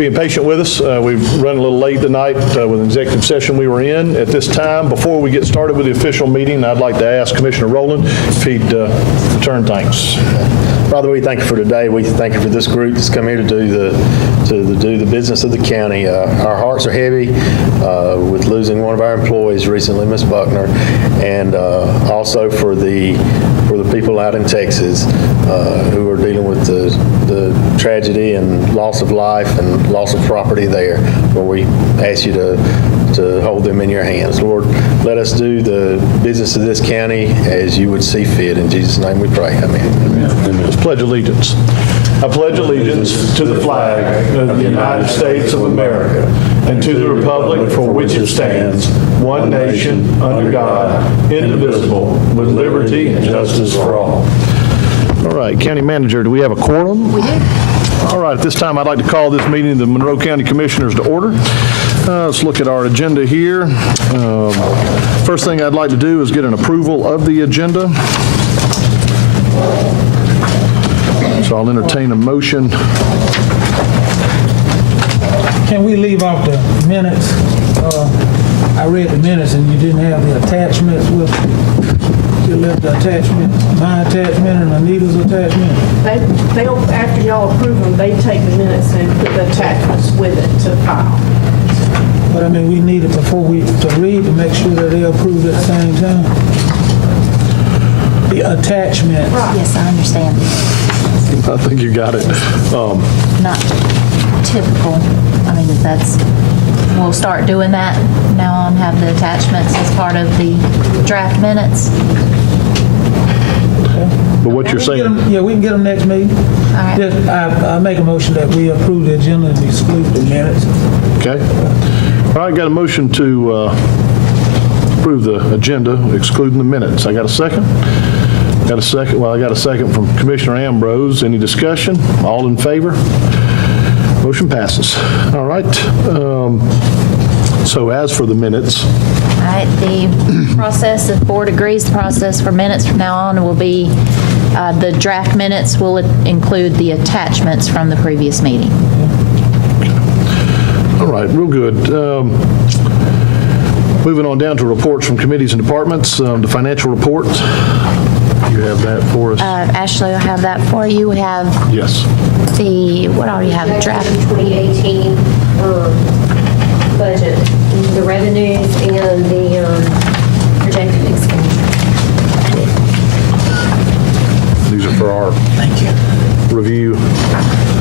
being patient with us. We've run a little late tonight with an executive session we were in. At this time, before we get started with the official meeting, I'd like to ask Commissioner Rowland if he'd return thanks. Father, we thank you for today. We thank you for this group that's come here to do the business of the county. Our hearts are heavy with losing one of our employees recently, Ms. Buckner, and also for the people out in Texas who are dealing with the tragedy and loss of life and loss of property there, where we ask you to hold them in your hands. Lord, let us do the business of this county as you would see fit. In Jesus' name we pray. Amen. Let's pledge allegiance. I pledge allegiance to the flag of the United States of America and to the republic for which it stands, one nation, under God, indivisible, with liberty and justice for all. All right, County Manager, do we have a quorum? We do. All right, at this time, I'd like to call this meeting of the Monroe County Commissioners to order. Let's look at our agenda here. First thing I'd like to do is get an approval of the agenda. So I'll entertain a motion. Can we leave off the minutes? I read the minutes and you didn't have the attachments with, you left the attachment, my attachment and Anita's attachment. They'll, after y'all approve them, they take the minutes and put the attachments with it to file. But I mean, we need it before to read to make sure that they approve at the same time. The attachment. Yes, I understand. I think you got it. Not typical. I mean, we'll start doing that now on, have the attachments as part of the draft minutes. But what you're saying, Yeah, we can get them next meeting. All right. Just, I make a motion that we approve the agenda and exclude the minutes. okay. All right, got a motion to approve the agenda, excluding the minutes. I got a second? Got a second? Well, I got a second from Commissioner Ambrose. Any discussion? All in favor? Motion passes. All right. So as for the minutes, All right, the process, if board agrees, the process for minutes from now on will be, the draft minutes will include the attachments from the previous meeting. all right, real good. Moving on down to reports from committees and departments, the financial report. You have that for us? Ashley will have that for you. We have Yes. what all do you have? Draft. 2018 budget, the revenues and the projected expenditure. These are for our review.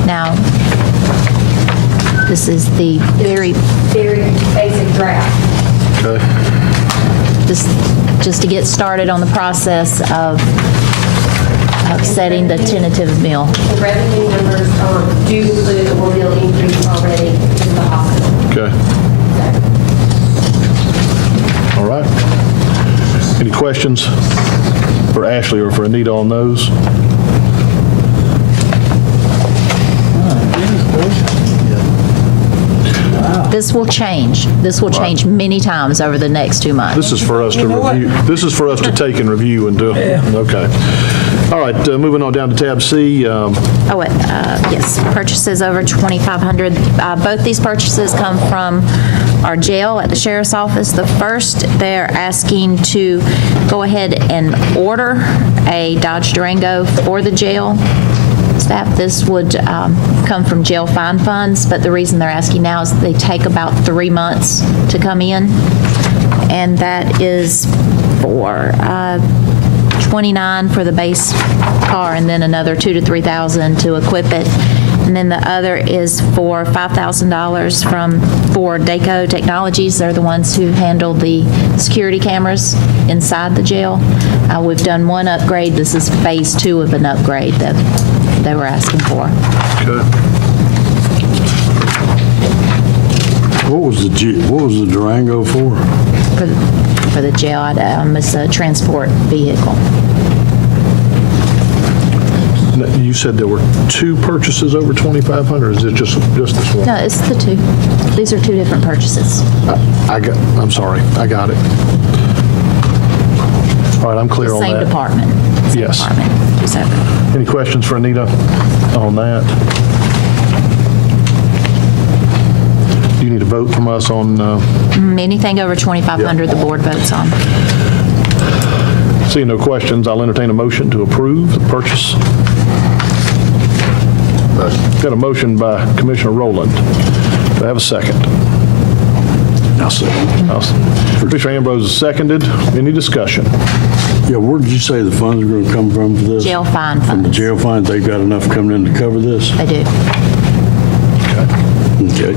Now, this is the very, Very basic draft. Okay. just to get started on the process of setting the tentative mill. The revenue numbers do include a $1 million increase already in the hospital. Okay. All right. Any questions for Ashley or for Anita on those? This will change. This will change many times over the next 2 months. This is for us to review. This is for us to take and review and do. Okay. All right, moving on down to tab C. Yes, purchases over $2,500. Both these purchases come from our jail at the sheriff's office. The first, they're asking to go ahead and order a Dodge Durango for the jail staff. This would come from jail fine funds, but the reason they're asking now is they take about 3 months to come in, and that is for $29,000 for the base car, and then another $2,000 to $3,000 to equip it. And then the other is for $5,000 for Daco Technologies. They're the ones who handle the security cameras inside the jail. We've done one upgrade. This is phase 2 of an upgrade that they were asking for. Okay. What was the Durango for? For the jail, it's a transport vehicle. You said there were 2 purchases over $2,500. Is it just this one? No, it's the 2. These are 2 different purchases. I'm sorry. I got it. All right, I'm clear on that. Same department. Yes. Department. So, Any questions for Anita on that? vote from us on, Anything over 2,500, the board votes on. seeing no questions, I'll entertain a motion to approve the purchase. Got a motion by Commissioner Rowland. Do I have a second? I'll second. Commissioner Ambrose is seconded. Any discussion? Yeah, where did you say the funds are going to come from for this? Jail fine From the funds. jail fund, they've got enough coming in to cover this? They do. Okay.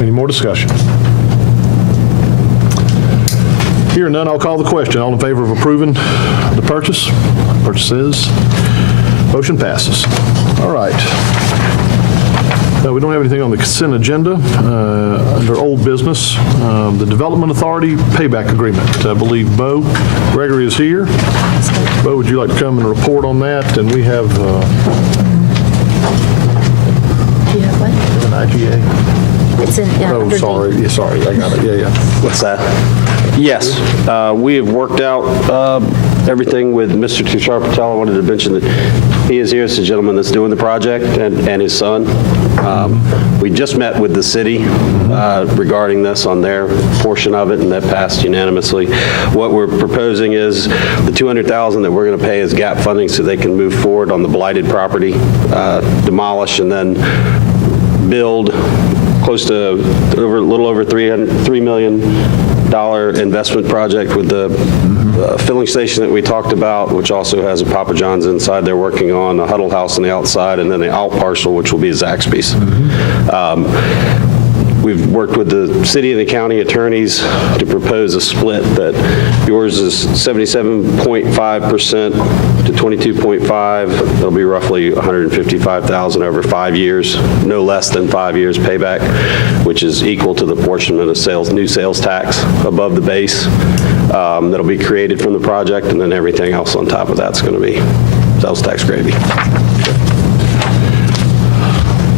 Any more discussion? Hearing none, I'll call the question. All in favor of approving the purchase? Purchases. Motion passes. All right. Now, we don't have anything on the consent agenda. Under old business, the Development Authority payback agreement. I believe Bo Gregory is here. Bo, would you like to come and report on that? And we have Do you have what? an IGA. It's in. Oh, sorry. Yeah, sorry. I got it. Yeah. What's that? Yes, we have worked out everything with Mr. Tushar Patel. I wanted to mention that he is here. It's the gentleman that's doing the project and his son. We just met with the city regarding this on their portion of it, and that passed unanimously. What we're proposing is the $200,000 that we're going to pay as gap funding so they can move forward on the blighted property, demolish, and then build close to a little over $3 million investment project with the filling station that we talked about, which also has a Papa John's inside they're working on, a huddle house on the outside, and then the out parcel, which will be Zaxby's. We've worked with the city and the county attorneys to propose a split that yours is 77.5% to 22.5. It'll be roughly $155,000 over 5 years, no less than 5 years payback, which is equal to the portion of the new sales tax above the base that'll be created from the project, and then everything else on top of that's going to be sales tax gravy.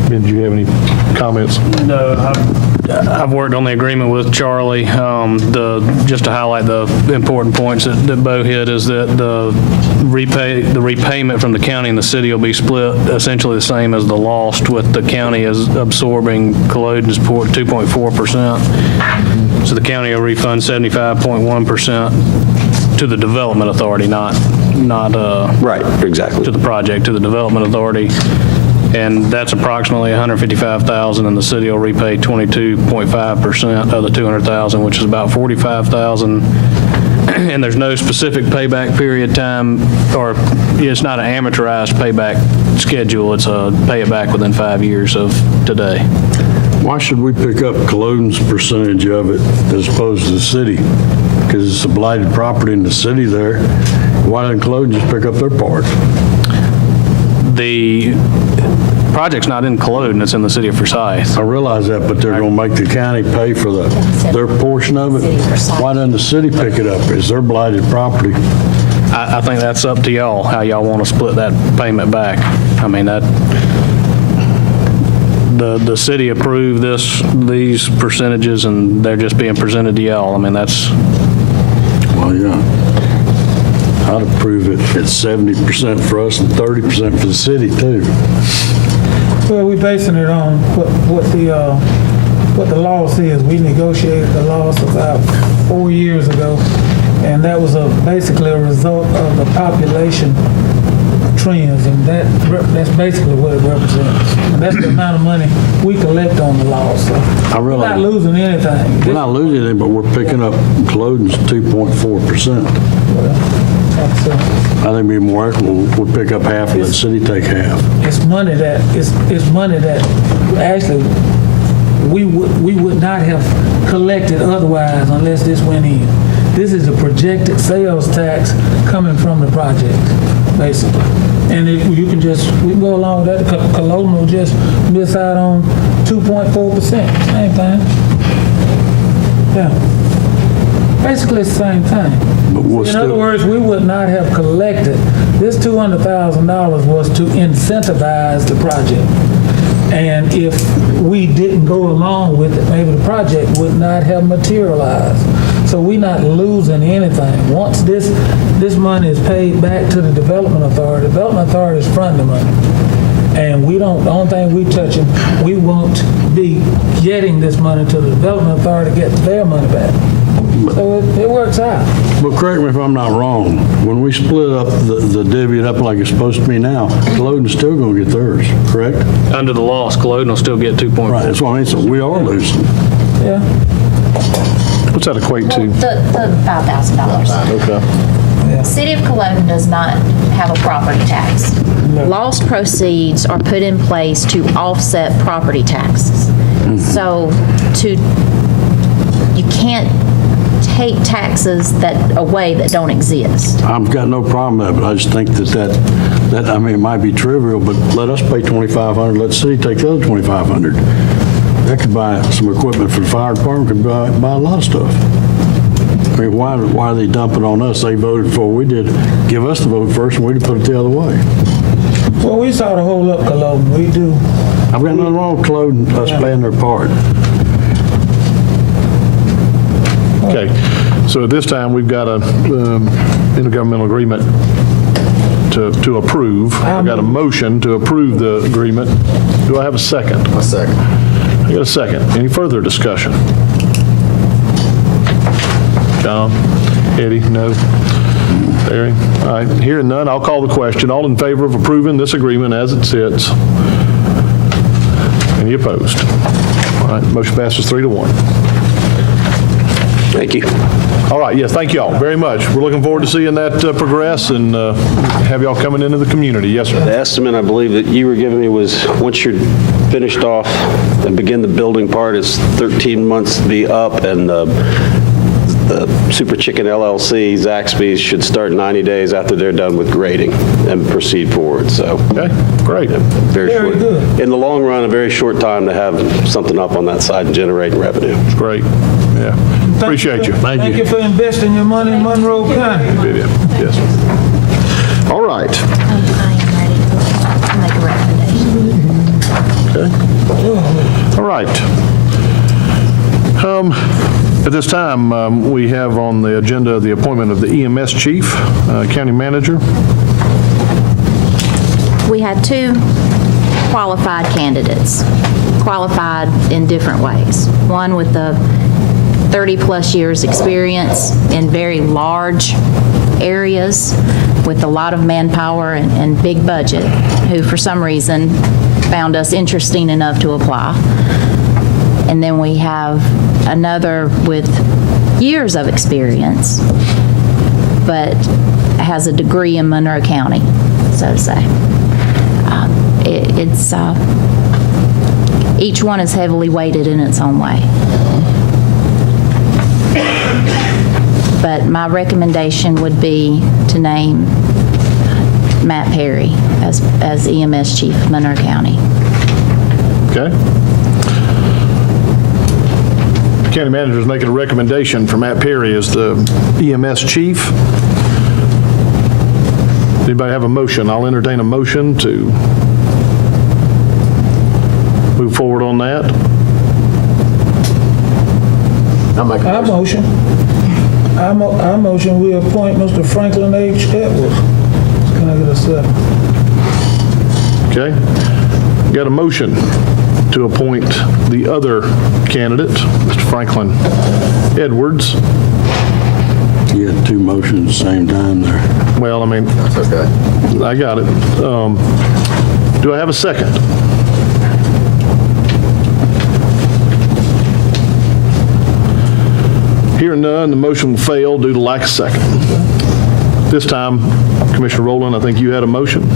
Did you have any comments? No, I've worked on the agreement with Charlie. Just to highlight the important points that Bo hit is that the repayment from the county and the city will be split essentially the same as the lost, with the county as absorbing Culloden's 2.4%. So the county will refund 75.1% to the development authority, not Right, exactly. to the project, to the development authority. And that's approximately $155,000, and the city will repay 22.5% of the $200,000, which is about $45,000. And there's no specific payback period time, or it's not an amortized payback schedule. It's a pay it back within 5 years of today. Why should we pick up Culloden's percentage of it as opposed to the city? Because it's a blighted property in the city there. Why doesn't Culloden just pick up their part? The project's not in Culloden, it's in the city of Forsyth. I realize that, but they're going to make the county pay for their portion of it. Why doesn't the city pick it up? It's their blighted property. I think that's up to y'all, how y'all want to split that payment back. I mean, the city approved these percentages, and they're just being presented to y'all. I mean, that's... Well, yeah. I'd approve it at 70% for us and 30% for the city, too. Well, we're basing it on what the loss is. We negotiated the loss about 4 years ago, and that was basically a result of the population trends, and that's basically what it represents. And that's the amount of money we collect on the loss. So we're not losing anything. We're not losing anything, but we're picking up Culloden's 2.4%. I think it'd be more equitable. We'll pick up half and let the city take half. It's money that actually we would not have collected otherwise unless this went in. This is a projected sales tax coming from the project, basically. And we can go along with that. Culloden will just miss out on 2.4%. Same thing. Yeah. Basically, it's the same thing. In other words, we would not have collected. This $200,000 was to incentivize the project. And if we didn't go along with it, maybe the project would not have materialized. So we're not losing anything. Once this money is paid back to the Development Authority is fronting the money. And we don't, the only thing we touching, we won't be getting this money to the Development Authority to get their money back. So it works out. But correct me if I'm not wrong, when we split up the divvy it up like it's supposed to be now, Culloden's still going to get theirs, correct? Under the loss, Culloden will still get 2.4. Right, that's what I mean, so we are losing. Yeah. What's that equate to? The $5,000. Okay. City of Culloden does not have a property tax. Lost proceeds are put in place to offset property taxes. So you can't take taxes away that don't exist. I've got no problem with that, but I just think that I mean, it might be trivial, but let us pay $2,500, let the city take the other $2,500. That could buy some equipment for the fire department, could buy a lot of stuff. I mean, why are they dumping on us? They voted before we did. Give us the vote first, and we'd put it the other way. Well, we sort of hold up Culloden. We do. I've got nothing wrong with Culloden, us playing their part. Okay, so at this time, we've got a intergovernmental agreement to approve. I've got a motion to approve the agreement. Do I have a second? A second. I got a second. Any further discussion? John? Eddie? No? Larry? All right, hearing none, I'll call the question. All in favor of approving this agreement as it sits? Any opposed? All right, motion passes 3-1. Thank you. All right, yes, thank you all very much. We're looking forward to seeing that progress and have y'all coming into the community. Yes, sir. The estimate, I believe, that you were giving me was, once you're finished off and begin the building part, it's 13 months to be up, and the Super Chicken LLC, Zaxby's, should start 90 days after they're done with grading and proceed forward, so. Okay, great. Very short. good. In the long run, a very short time to have something up on that side and generating revenue. Great, yeah. Appreciate you. Thank you for investing your money in Monroe County. Yes. All right. I am ready to make a recommendation. All right. At this time, we have on the agenda the appointment of the EMS chief, county manager. We had two qualified candidates, qualified in different ways. One with the 30-plus years experience in very large areas with a lot of manpower and big budget, who for some reason found us interesting enough to apply. And then we have another with years of experience, but has a degree in Monroe County, so to say. Each one is heavily weighted in its own way. But my recommendation would be to name Matt Perry as EMS chief of Monroe County. Okay. County manager is making a recommendation for Matt Perry as the EMS chief. Anybody have a motion? I'll entertain a motion to move forward on that. I motion. I motion we appoint Mr. Franklin H. Edwards. Can I get a second? Okay. Got a motion to appoint the other candidate, Mr. Franklin Edwards. You had two motions at the same time there. Well, I mean, That's okay. I got it. Do I have a second? Hearing none, the motion will fail due to lack of second. This time, Commissioner Rowland, I think you had a motion.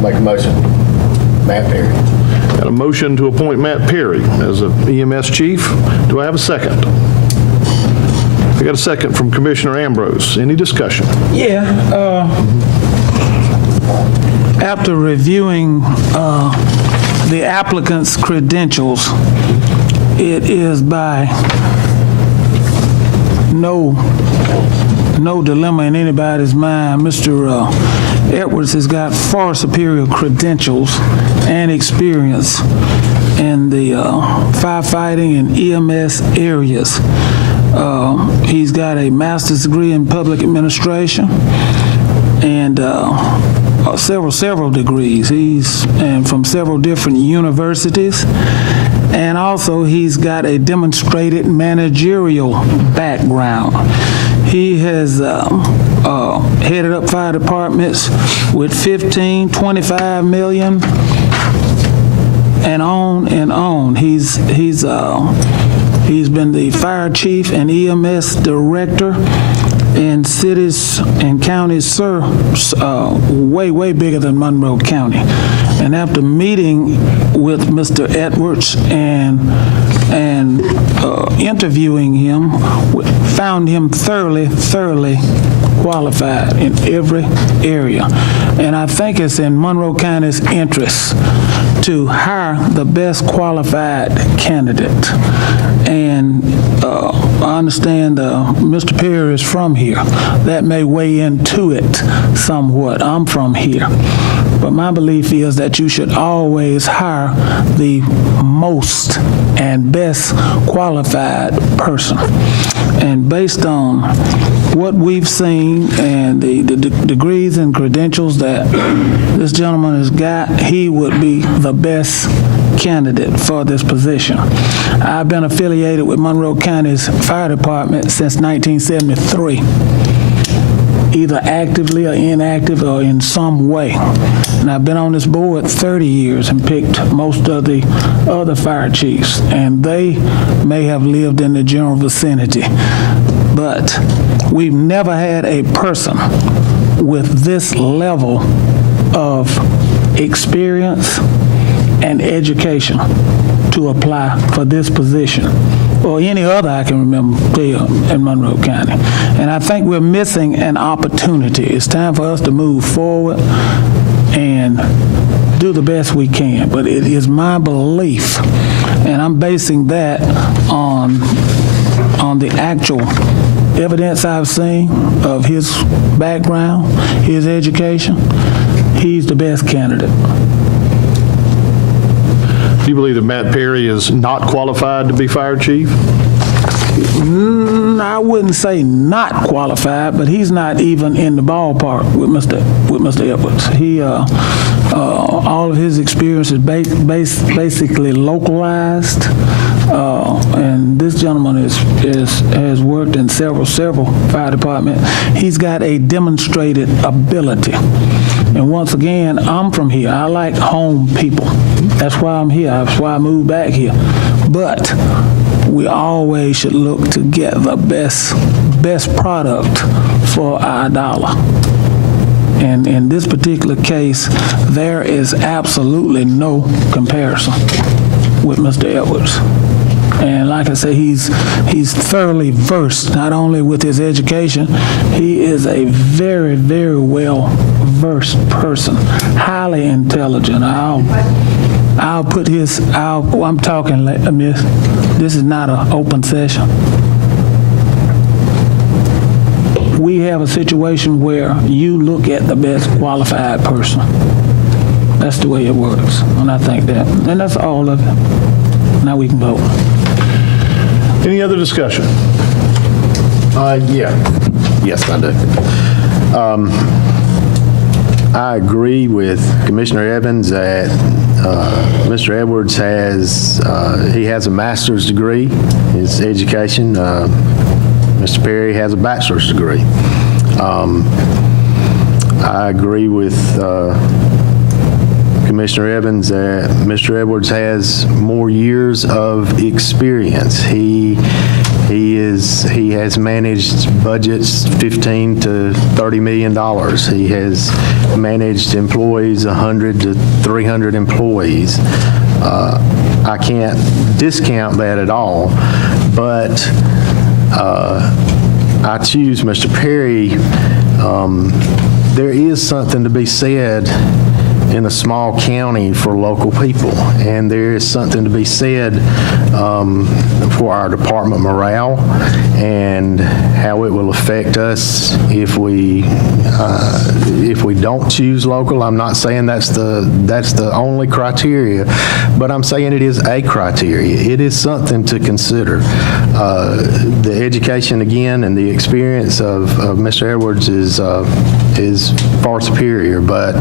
Make a motion. Matt Perry. Got a motion to appoint Matt Perry as an EMS chief. Do I have a second? I got a second from Commissioner Ambrose. Any discussion? Yeah, after reviewing the applicant's credentials, it is by no dilemma in anybody's mind. Mr. Edwards has got far superior credentials and experience in the firefighting and EMS areas. He's got a master's degree in public administration, and several degrees. He's and from several different universities. And also, he's got a demonstrated managerial background. He has headed up fire departments with 15, 25 million, and on and on. He's been the fire chief and EMS director in cities and counties way bigger than Monroe County. And after meeting with Mr. Edwards and interviewing him, found him thoroughly qualified in every area. And I think it's in Monroe County's interest to hire the best qualified candidate. And I understand Mr. Perry is from here. That may weigh into it somewhat. I'm from here. But my belief is that you should always hire the most and best qualified person. And based on what we've seen and the degrees and credentials that this gentleman has got, he would be the best candidate for this position. I've been affiliated with Monroe County's fire department since 1973, either actively or inactive or in some way. And I've been on this board 30 years and picked most of the other fire chiefs, and they may have lived in the general vicinity. But we've never had a person with this level of experience and education to apply for this position or any other I can remember here in Monroe County. And I think we're missing an opportunity. It's time for us to move forward and do the best we can. But it is my belief, and I'm basing that on the actual evidence I've seen of his background, his education, he's the best candidate. Do you believe that Matt Perry is not qualified to be fire chief? I wouldn't say not qualified, but he's not even in the ballpark with Mr. Edwards. He all of his experience is basically localized, and this gentleman has worked in several fire departments. He's got a demonstrated ability. And once again, I'm from here. I like home people. That's why I'm here. That's why I moved back here. But we always should look to get the best product for our dollar. And in this particular case, there is absolutely no comparison with Mr. Edwards. And like I say, he's thoroughly versed, not only with his education, he is a very, very well-versed person, highly intelligent. I'm talking, this is not an open session. We have a situation where you look at the best qualified person. That's the way it works, and I think that. And that's all of it. Now we can vote. Any other discussion? Yes, I do. I agree with Commissioner Evans that Mr. Edwards has a master's degree, his education. Mr. Perry has a bachelor's degree. I agree with Commissioner Evans that Mr. Edwards has more years of experience. He has managed budgets $15 to $30 million. He has managed employees 100 to 300 employees. I can't discount that at all, but I choose Mr. Perry. There is something to be said in a small county for local people. And there is something to be said for our department morale and how it will affect us if we don't choose local. I'm not saying that's the only criteria, but I'm saying it is a criteria. It is something to consider. The education, again, and the experience of Mr. Edwards is far superior, but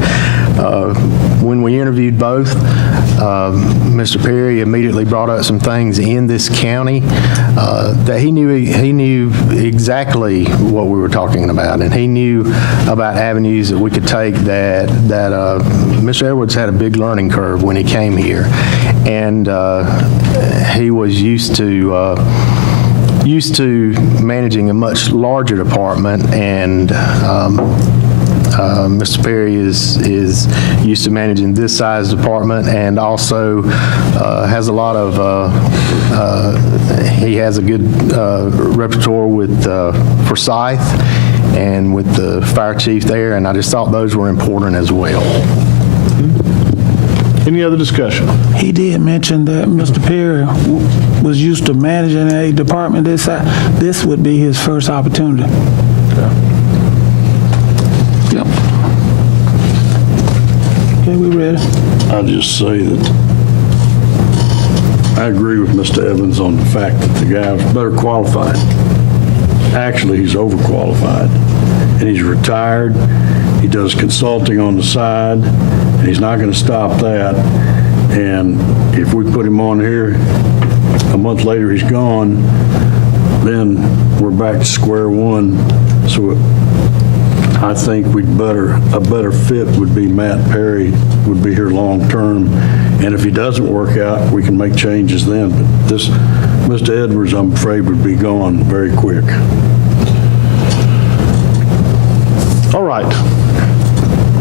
when we interviewed both, Mr. Perry immediately brought up some things in this county that he knew exactly what we were talking about, and he knew about avenues that we could take that Mr. Edwards had a big learning curve when he came here, and he was used to managing a much larger department, and Mr. Perry is used to managing this size department, and also has a lot of, he has a good repertoire with Forsyth and with the fire chief there, and I just thought those were important as well. Any other discussion? He did mention that Mr. Perry was used to managing a department this size. This would be his first opportunity. Yep. Okay, we ready? I'll just say that I agree with Mr. Evans on the fact that the guy's better qualified. Actually, he's overqualified, and he's retired. He does consulting on the side, and he's not going to stop that. And if we put him on here, a month later he's gone, then we're back to square one. So I think a better fit would be Matt Perry, would be here long-term. And if he doesn't work out, we can make changes then. But this, Mr. Edwards, I'm afraid, would be gone very quick. All right.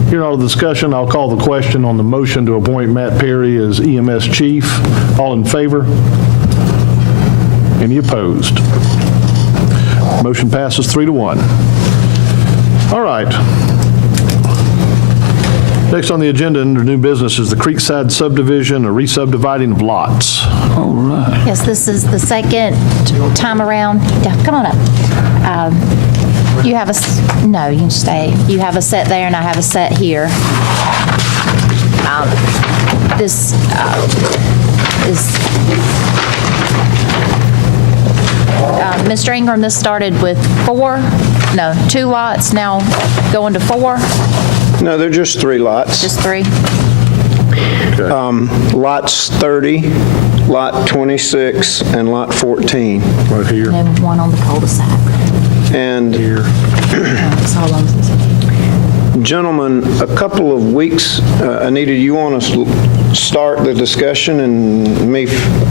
Hearing all the discussion, I'll call the question on the motion to appoint Matt Perry as EMS chief. All in favor? Any opposed? Motion passes 3-1. All right. Next on the agenda under new business is the Creekside subdivision, a re-subdividing of lots. All right. Yes, this is the second time around. Yeah, come on up. You have no, you can stay. You have a set there, and I have a set here. This is, Mr. Ingram, this started with 2 lots, now going to 4? No, they're just 3 lots. Just 3? Lots 30, Lot 26, and Lot 14. Right here. And then one on the cul-de-sac. And So how long is this? gentlemen, a couple of weeks, Anita, you want to start the discussion and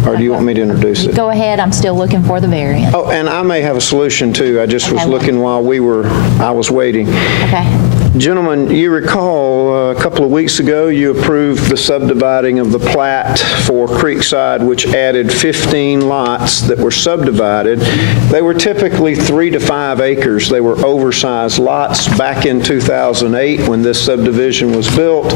or do you want me to introduce it? Go ahead, I'm still looking for the variant. Oh, and I may have a solution too. I just was Okay. looking while I was waiting. Okay. Gentlemen, you recall a couple of weeks ago, you approved the subdividing of the plat for Creekside, which added 15 lots that were subdivided. They were typically 3 to 5 acres. They were oversized lots. Back in 2008, when this subdivision was built,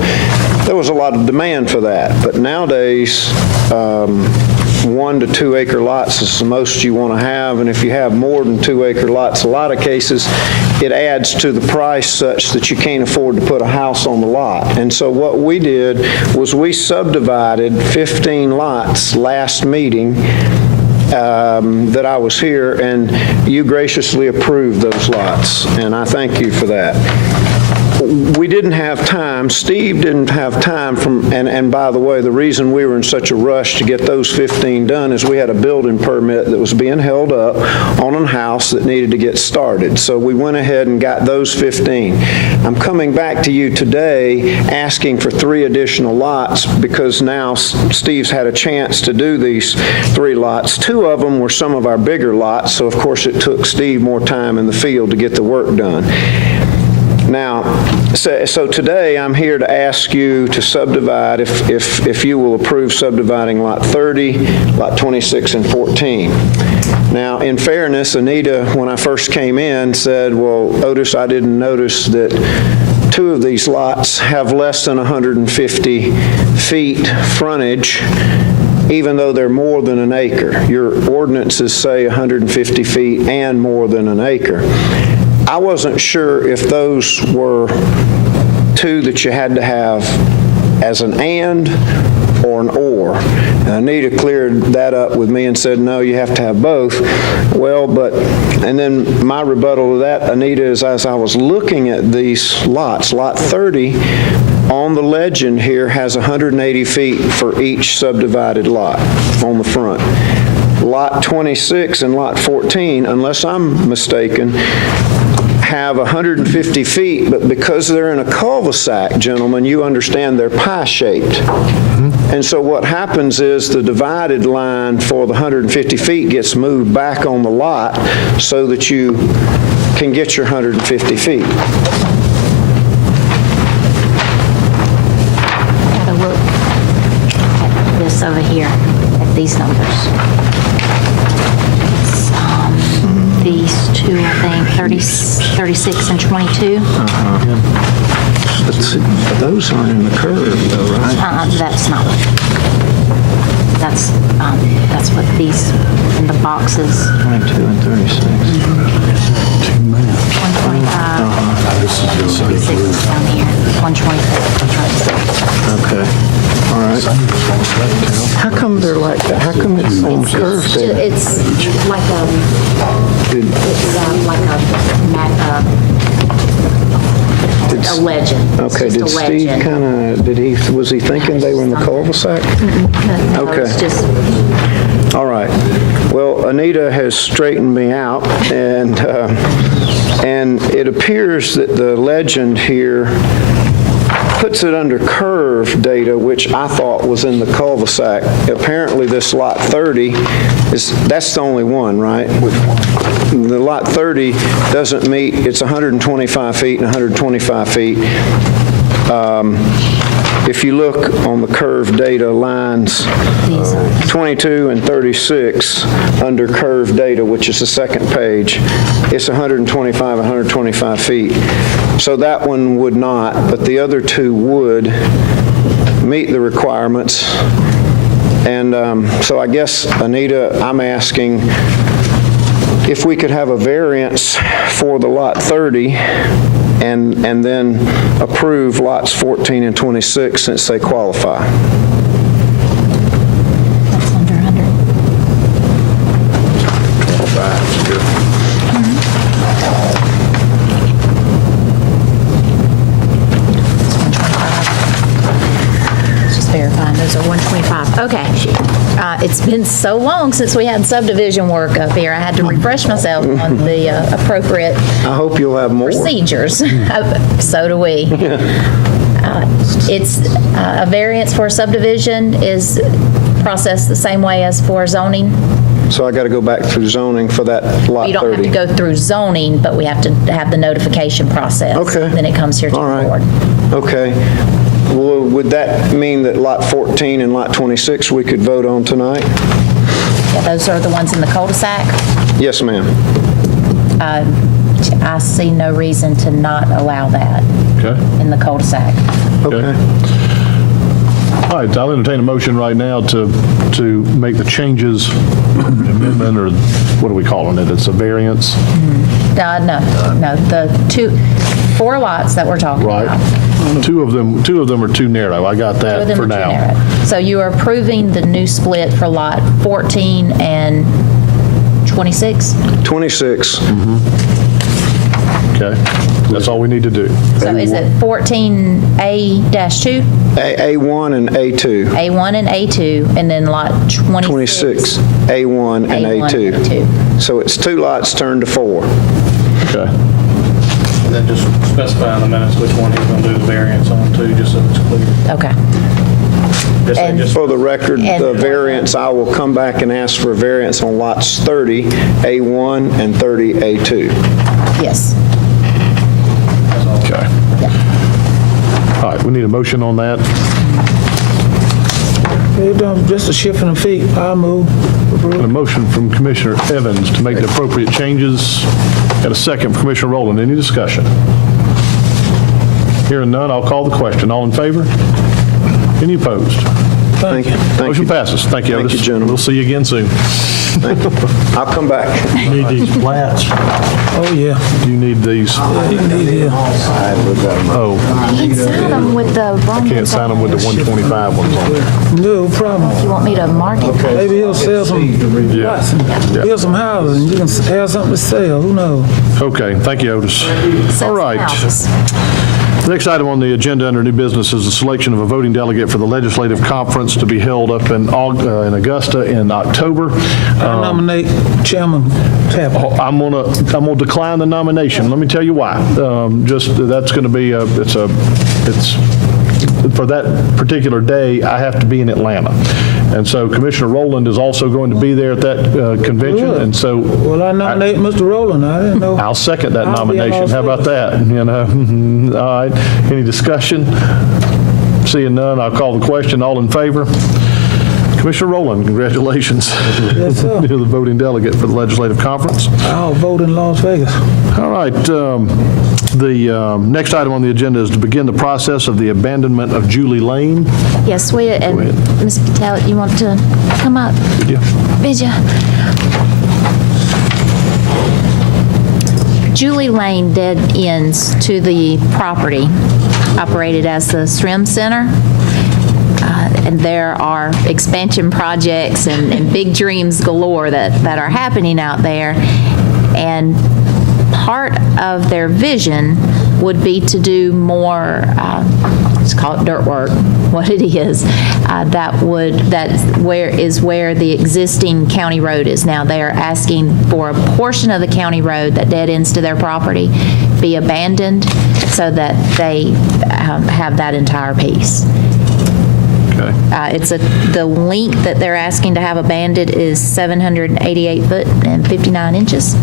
there was a lot of demand for that. But nowadays, 1 to 2 acre lots is the most you want to have, and if you have more than 2 acre lots, a lot of cases, it adds to the price such that you can't afford to put a house on the lot. And so what we did was we subdivided 15 lots last meeting that I was here, and you graciously approved those lots, and I thank you for that. We didn't have time, Steve didn't have time and by the way, the reason we were in such a rush to get those 15 done is we had a building permit that was being held up on a house that needed to get started. So we went ahead and got those 15. I'm coming back to you today asking for 3 additional lots because now Steve's had a chance to do these 3 lots. 2 of them were some of our bigger lots, so of course it took Steve more time in the field to get the work done. Now, so today I'm here to ask you to subdivide, if you will approve subdividing Lot 30, Lot 26, and 14. Now, in fairness, Anita, when I first came in, said, well, Otis, I didn't notice that two of these lots have less than 150 feet frontage, even though they're more than an acre. Your ordinances say 150 feet and more than an acre. I wasn't sure if those were two that you had to have as an and or an or. And Anita cleared that up with me and said, no, you have to have both. Well, and then my rebuttal to that, Anita, is as I was looking at these lots, Lot 30 on the legend here has 180 feet for each subdivided lot on the front. Lot 26 and Lot 14, unless I'm mistaken, have 150 feet, but because they're in a cul-de-sac, gentlemen, you understand they're pie-shaped. And so what happens is the divided line for the 150 feet gets moved back on the lot so that you can get your 150 feet. Gotta look at this over here, at these numbers. These two, I think, 36 and 22. But those aren't in the curve though, right? That's not. That's what these in the boxes. 22 and 36. 125. 36 is down here. 124. Okay. All right. How come they're like that? How come it's on curve there? It's like a legend. It's Okay, just did a Steve legend. was he thinking they were in the cul-de-sac? No, Okay. it's just, All right. Well, Anita has straightened me out, and it appears that the legend here puts it under curve data, which I thought was in the cul-de-sac. Apparently, this Lot 30 that's the only one, right? Which one? The Lot 30 doesn't meet, it's 125 feet and 125 feet. If you look on the curve data lines, 22 and 36 under curve data, which is the second page, it's 125, 125 feet. So that one would not, but the other two would meet the requirements. And so I guess, Anita, I'm asking if we could have a variance for the Lot 30 and then approve lots 14 and 26 since they qualify. that's under 100. Just verifying, those are 125. Okay. It's been so long since we had subdivision work up here. I had to refresh myself on the appropriate I hope you'll have more. procedures. So do we. It's a variance for a subdivision is processed the same way as for zoning. So I got to go back through zoning for that Lot 30. You don't have to go through zoning, but we have to have the notification process. Okay. Then it comes here to All the right. board. Okay. Well, would that mean that Lot 14 and Lot 26 we could vote on tonight? Yeah, those are the ones in the cul-de-sac. Yes, ma'am. I see no reason to not allow that Okay. in the cul-de-sac. Okay. All right, I'll entertain a motion right now to make the changes, amendment, or what are we calling it? It's a variance? No, the four lots that we're talking Right. about. Two of them are too narrow. I got Two of that them for are too now. narrow. So you are approving the new split for lot 14 and 26? 26. Okay, that's all we need to do. So is it 14A-2? A1 and A2. A1 and A2, and then lot 26? 26, A1 and A1 and A2. So it's two lots turned to four. Okay. And then just specify in the minutes which one he's going to do the variance on too, just so it's clear. Okay. Just For the record, the variance, I will come back and ask for a variance on lots 30, A1 and 30, A2. Yes. Okay. All right, we need a motion on that. They've done just a shift in the feet. I move. A motion from Commissioner Evans to make the appropriate changes, and a second from Commissioner Rowland. Any discussion? Hearing none, I'll call the question. All in favor? Any opposed? Thank you. Motion passes. Thank you, Otis. Thank you, gentlemen. We'll see you again soon. I'll come back. Need these plats. Oh, yeah. You need these. You can leave here. Oh, You can sign them with the wrong can't ones sign them on with the 125 ones on there. No problem. there. You want me to mark it? Maybe he'll sell some lots and build some houses, and you can have something to sell. Who knows? Okay, thank you, Otis. Sell All some right. houses. The next item on the agenda under new business is the selection of a voting delegate for the legislative conference to be held up in Augusta in October. I nominate Chairman Tapper. I'm gonna decline the nomination. Let me tell you why. That's gonna be, it's for that particular day, I have to be in Atlanta. And so Commissioner Rowland is also going to be there at that convention, Good. and so. Well, I nominate Mr. Rowland. I didn't know. I'll second that I'll be in nomination. Las How about Vegas. that? You know, all right. Any discussion? Seeing none, I'll call the question. All in favor? Commissioner Rowland, congratulations. Yes, sir. You're the voting delegate for the legislative conference. I'll vote in Las Vegas. All right. The next item on the agenda is to begin the process of the abandonment of Julie Lane. Yes, and Go ahead. Ms. Patel, you want to come up? Yeah. Vidya. Julie Lane dead ends to the property operated as the SRIM Center. And there are expansion projects and big dreams galore that are happening out there. And part of their vision would be to do more, let's call it dirt work, what it is, where the existing county road is now. They are asking for a portion of the county road that dead ends to their property be abandoned so that they have that entire piece. Okay. The length that they're asking to have abandoned is 788 foot and 59 inches.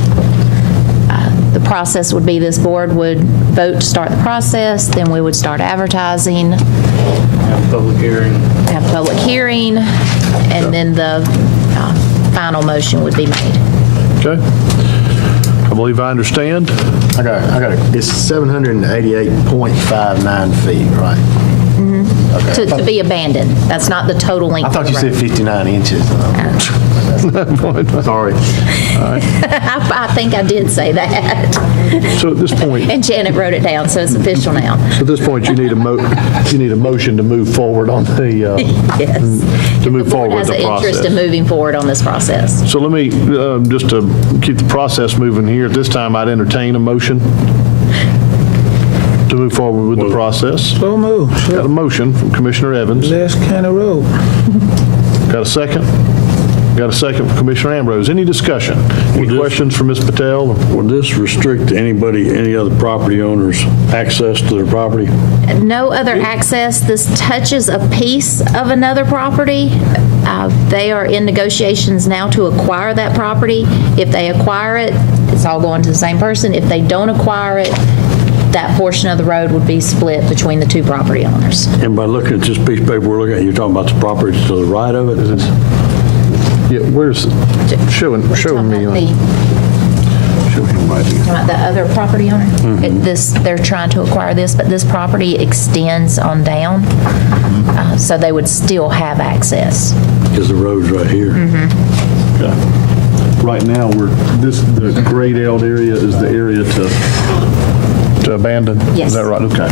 The process would be this board would vote to start the process, then we would start advertising, Have public hearing. have public hearing, and then the final motion would be made. Okay. I believe I understand. I got it. It's 788.59 feet, right? To be abandoned. That's not the total length. I thought of you the said 59 inches. Sorry. road. I think I did say that. So at this point, And Janet wrote it down, so it's official now. at this point, you need a motion to move forward on the, Yes. to move forward with Has the an interest in process. moving forward on this process. So let me, just to keep the process moving here, at this time, I'd entertain a motion to move forward with the process. So move. Got a motion from Commissioner Evans. Les County Road. Got a second? Got a second from Commissioner Ambrose. Any discussion? Any questions for Ms. Patel? Would this restrict any other property owners' access to their property? No other access. This touches a piece of another property. They are in negotiations now to acquire that property. If they acquire it, it's all going to the same person. If they don't acquire it, that portion of the road would be split between the two property owners. And by looking at this piece of paper we're looking at, you're talking about the property to the right of it? Yeah, where's, showing me, Talking on- show him right here. about the other property owner. They're trying to acquire this, but this property extends on down, so they would still have access. Because the road's right here. Okay. Right now, the grayed out area is the area to abandon? Yes. Is that right? Okay.